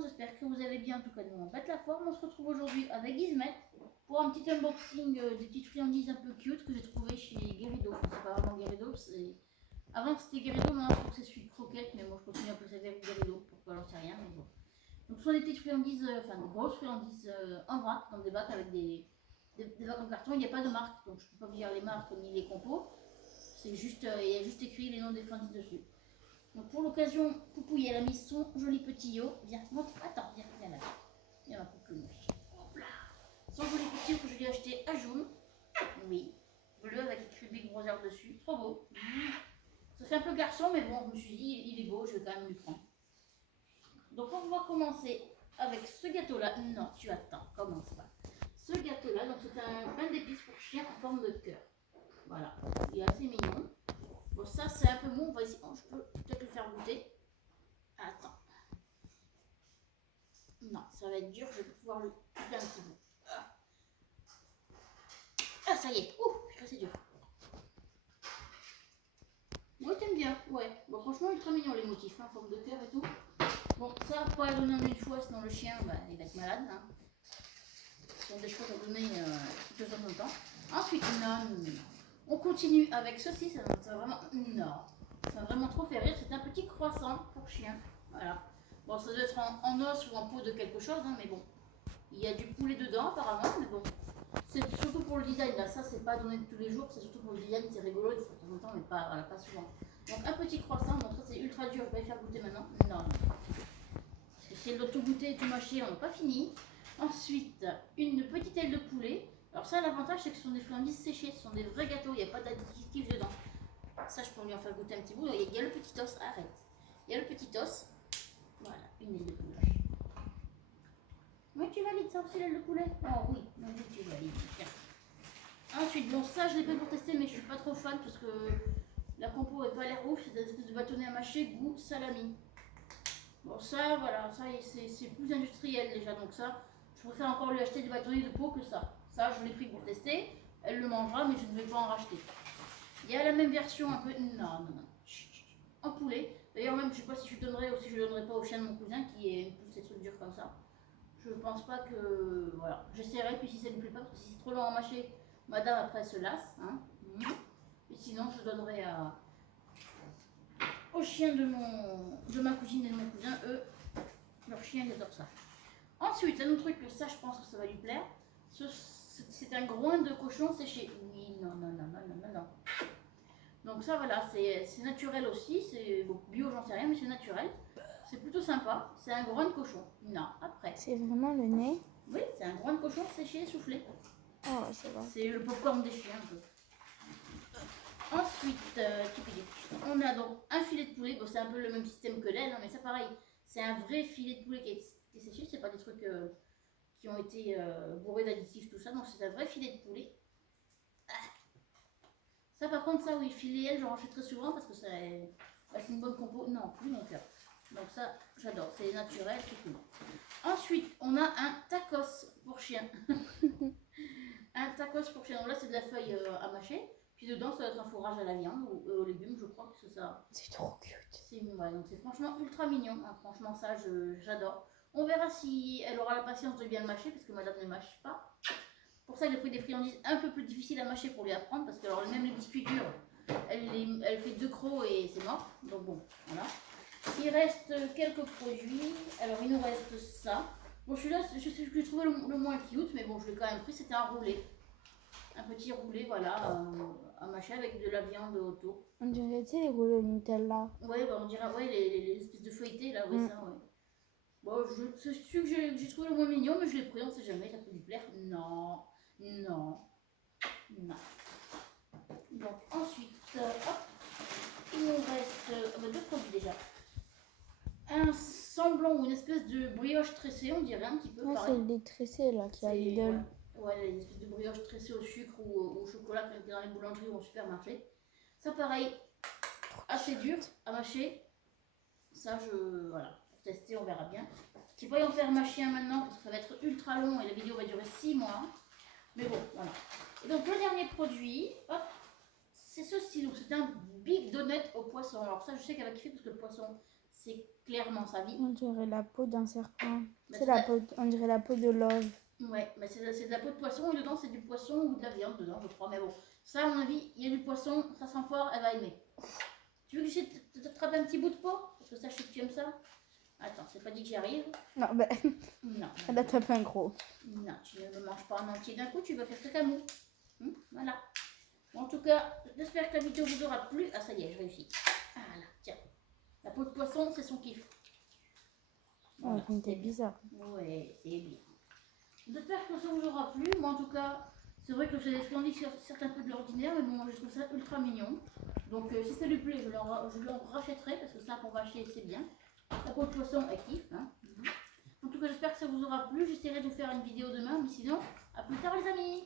monde, j'espère que vous allez bien, en tout cas nous on pète la forme. On se retrouve aujourd'hui avec Ismet pour un petit unboxing des petites friandises un peu cute que j'ai trouvé chez Guerido. Enfin, c'est pas vraiment Guerido, c'est... Avant c'était Guerido, maintenant je trouve que c'est celui de Croquette, mais moi je continue à appeler ça Guerido, pourquoi j'en sais rien, mais bon. Donc ce sont des petites friandises, enfin des grosses friandises en vrac, dans des bacs avec des bacs en carton. Il n'y a pas de marque, donc je ne peux pas vous dire les marques ni les compos. C'est juste, il y a juste écrit les noms des friandises dessus. Donc pour l'occasion, Poupouille, elle a mis son joli petit yo. Viens, montre, attends, viens là. Viens ma Poupouille. Hop là. Son joli petit yo que je lui ai acheté à jaune. Oui, bleu avec écrit Big Brother dessus. Trop beau. Ça fait un peu garçon, mais bon, je me suis dit, il est beau, je vais quand même lui prendre. Donc on va commencer avec ce gâteau-là. Non, tu attends, commence pas. Ce gâteau-là, donc c'est un pain d'épices pour chien en forme de cœur. Voilà, il est assez mignon. Bon, ça c'est un peu mou, on va essayer. Oh, je peux peut-être le faire goûter. Attends. Non, ça va être dur, je vais pouvoir le couper un petit bout. Ah, ça y est. Ouh, c'est dur. Ouais, t'aimes bien, ouais. Bon, franchement, ultra mignon les motifs, hein, en forme de cœur et tout. Bon, ça, pas donner en une fois, sinon le chien, bah, il va être malade. Hein. Ce sont des choses à donner de temps en temps. Ensuite, non. On continue avec ceci, ça va vraiment... Non. Ça va vraiment trop faire rire. C'est un petit croissant pour chien. Voilà. Bon, ça doit être en os ou en peau de quelque chose, hein, mais bon. Il y a du poulet dedans, apparemment, mais bon. C'est surtout pour le design, là. Ça, c'est pas donné tous les jours, c'est surtout pour le design, c'est rigolo, de temps en temps, mais pas, voilà, pas souvent. Donc, un petit croissant, donc ça, c'est ultra dur. Je vais faire goûter maintenant. Non. Parce que si elle doit tout goûter et tout mâcher, on n'a pas fini. Ensuite, une petite aile de poulet. Alors ça, l'avantage, c'est que ce sont des friandises séchées, ce sont des vrais gâteaux, il n'y a pas d'additifs dedans. Ça, je peux lui en faire goûter un petit bout. Il y a le petit os, arrête. Il y a le petit os. Voilà, une aile de poulet. Oui, tu valides ça aussi, l'aile de poulet? Oh oui, oui, tu valides. Tiens. Ensuite, bon, ça, je l'ai pas pour tester, mais je suis pas trop fan parce que la compo n'est pas l'air ouf. C'est des espèces de bâtonnets à mâcher goût salami. Bon, ça, voilà, ça, c'est plus industriel déjà, donc ça, je préfère encore lui acheter des bâtonnets de peau que ça. Ça, je l'ai pris pour tester. Elle le mangera, mais je ne vais pas en racheter. Il y a la même version un peu... Non. En poulet. D'ailleurs, même, je sais pas si je donnerai ou si je ne donnerai pas au chien de mon cousin qui est plus ces trucs durs comme ça. Je pense pas que... Voilà. J'essaierai, puis si ça ne me plaît pas, parce que si c'est trop long à mâcher, madame après se lasse. Hein. Et sinon, je donnerai aux chiens de ma cousine et de mon cousin. Eux, leurs chiens, ils adorent ça. Ensuite, un autre truc que ça, je pense que ça va lui plaire. C'est un groin de cochon séché. Oui, non. Donc ça, voilà, c'est naturel aussi. C'est bon, bio, j'en sais rien, mais c'est naturel. C'est plutôt sympa. C'est un groin de cochon. Non, après. C'est vraiment le nez? Oui, c'est un groin de cochon séché et soufflé. Oh, c'est bon. C'est le popcorn des chiens, un peu. Ensuite, on a donc un filet de poulet. Bon, c'est un peu le même système que l'aile, hein, mais ça, pareil, c'est un vrai filet de poulet qui est séché. C'est pas des trucs qui ont été bourrés d'additifs, tout ça. Donc, c'est un vrai filet de poulet. Ça, par contre, ça, oui, filet, elle, j'en rachète très souvent parce que c'est une bonne compo. Non, plus mon cœur. Donc, ça, j'adore. C'est naturel, c'est cool. Ensuite, on a un tacos pour chien. Un tacos pour chien. Donc là, c'est de la feuille à mâcher. Puis dedans, ça va être un fourrage à la viande ou aux légumes, je crois que c'est ça. C'est trop cute. Ouais, donc c'est franchement ultra mignon. Hein. Franchement, ça, j'adore. On verra si elle aura la patience de bien le mâcher parce que madame ne mâche pas. Pour ça, j'ai pris des friandises un peu plus difficiles à mâcher pour lui apprendre parce que alors, même les biscuits durs, elle fait 2 crocs et c'est mort. Donc bon, voilà. Il reste quelques produits. Alors, il nous reste ça. Bon, celui-là, je sais que j'ai trouvé le moins cute, mais bon, je l'ai quand même pris. C'était un roulé. Un petit roulé, voilà, à mâcher avec de la viande autour. On dirait, tu sais, les rouleaux au Nutella. Ouais, bah, on dirait, ouais, les espèces de feuilletés, là, ouais, ça, ouais. Bon, c'est celui que j'ai trouvé le moins mignon, mais je l'ai pris, on sait jamais, ça peut lui plaire. Non. Donc, ensuite, hop, il nous reste 2 produits déjà. Un semblant ou une espèce de brioche tressée, on dirait un petit peu. Ouais, c'est le lait tressé, là, qui a Lidl. Ouais, les espèces de brioche tressée au sucre ou au chocolat qui est dans les boulangeries ou au supermarché. Ça, pareil, assez dur à mâcher. Ça, voilà, pour tester, on verra bien. Si vous voyez en faire mâcher un maintenant, parce que ça va être ultra long et la vidéo va durer 6 mois. Mais bon, voilà. Et donc, le dernier produit, hop, c'est ceci. Donc, c'est un Big Donut au poisson. Alors, ça, je sais qu'elle va kiffer parce que le poisson, c'est clairement sa vie. On dirait la peau d'un serpent. Bah, C'est la peau, on dirait la peau de Love. Ouais, mais c'est de la peau de poisson et dedans c'est du poisson ou de la viande dedans, je crois. Mais bon, ça à mon avis, il y a du poisson, ça sent fort, elle va aimer. Tu veux que j'essaie de t'attraper un petit bout de peau? Parce que ça, je sais que tu aimes ça. Attends, c'est pas dit que j'y arrive. Non, ben, Non. elle a tapé un gros. Non, tu ne le manges pas en entier d'un coup, tu vas faire caca mou. Voilà. Bon, en tout cas, j'espère que la vidéo vous aura plu. Ah, ça y est, je réussis. Voilà, tiens. La peau de poisson, c'est son kiff. Voilà, oh, c'est bizarre. Ouais, c'est bien. J'espère que ça vous aura plu. Moi, en tout cas, c'est vrai que c'est splendide sur certains peu de l'ordinaire, mais bon, je trouve ça ultra mignon. Donc, si ça lui plaît, je leur rachèterai parce que ça, pour vacher, c'est bien. La peau de poisson est kiff. Hein. En tout cas, j'espère que ça vous aura plu. J'essaierai de vous faire une vidéo demain, mais sinon, à plus tard, les amis.